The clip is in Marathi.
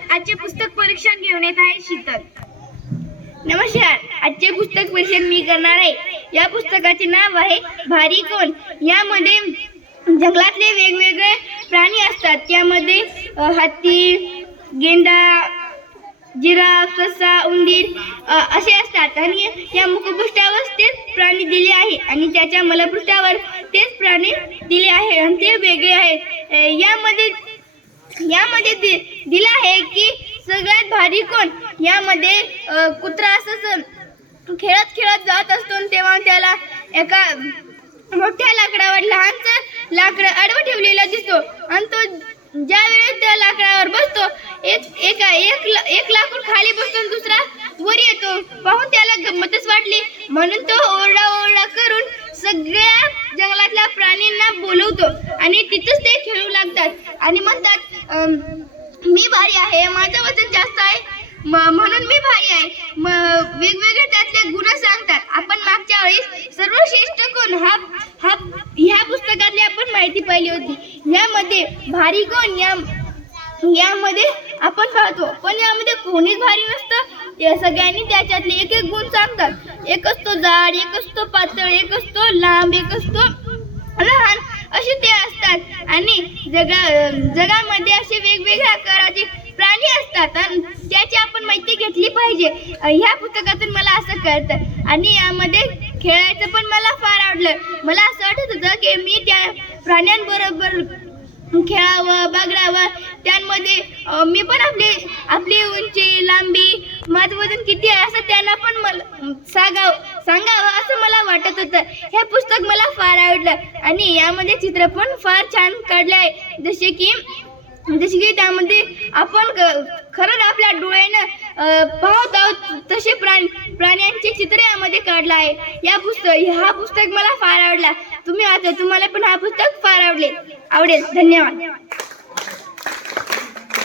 स्वागत। आजचे पुस्तक परीक्षण घेऊन येत आहे शीतल। नमस्कार, आजचे पुस्तक परीक्षण मी करणार आहे। या पुस्तकाचे नाव आहे भारी कोण। यामध्ये जंगलातले वेगवेगळे प्राणी असतात। त्यामध्ये हत्ती, गेंडा, जिराफ, ससा, उंदीर असे असतात आणि या मुखपृष्ठावर तेच प्राणी दिले आहे आणि त्याच्या मलपृष्ठावर तेच प्राणी दिले आहे आणि ते वेगळे आहेत। यामध्ये दिला आहे की सगळ्यात भारी कोण। यामध्ये कुत्रा असं खेळत खेळत जात असतो तेव्हा त्याला एका मोठ्या लाकडावर लहानचं लाकड आडवं ठेवलेला दिसतो आणि तो ज्या वेळेस त्या लाकडावर बसतो एक लाकूड खाली बसतो दुसरा वर येतो। पाहून त्याला गंमतच वाटली म्हणून तो ओरडा करून सगळ्या जंगलातल्या प्राण्यांना बोलवतो आणि तिथेच ते खेळू लागतात आणि म्हणतात मी भारी आहे, माझं वजन जास्त आहे म्हणून मी भारी आहे। वेगवेगळे त्यातले गुण सांगतात। आपण मागच्या वेळेस सर्वश्रेष्ठ कोण ह्या पुस्तकातली आपण माहिती पाहिली होती। यामध्ये भारी कोण यामध्ये आपण पाहतो, पण यामध्ये कोणीच भारी नसतं। या सगळ्यांनी त्याच्यातले एक एक गुण सांगतात। एक असतो जाड, एक असतो पातळ, एक असतो लांब, एक असतो लहान, असे ते असतात आणि जगामध्ये असे वेगवेगळ्या आकाराचे प्राणी असतात आणि त्याची आपण माहिती घेतली पाहिजे। ह्या पुस्तकातून मला असं कळतं आणि यामध्ये खेळायचं पण मला फार आवडलं। मला असं वाटत होतं की मी त्या प्राण्यांबरोबर खेळावं, बागडावं। त्यामध्ये मी पण आपली उंची, लांबी, माझं वजन किती आहे असं त्यांना पण मला सांगावं असं मला वाटत होतं। हे पुस्तक मला फार आवडलं आणि यामध्ये चित्र पण फार छान काढले आहे। जसे की त्यामध्ये आपण खरंच आपल्या डोळ्यानं पाहत आहोत तसे प्राण्यांचे चित्र यामध्ये काढलं आहे। हा पुस्तक मला फार आवडला। तुम्हाला पण हा पुस्तक फार आवडेल। धन्यवाद।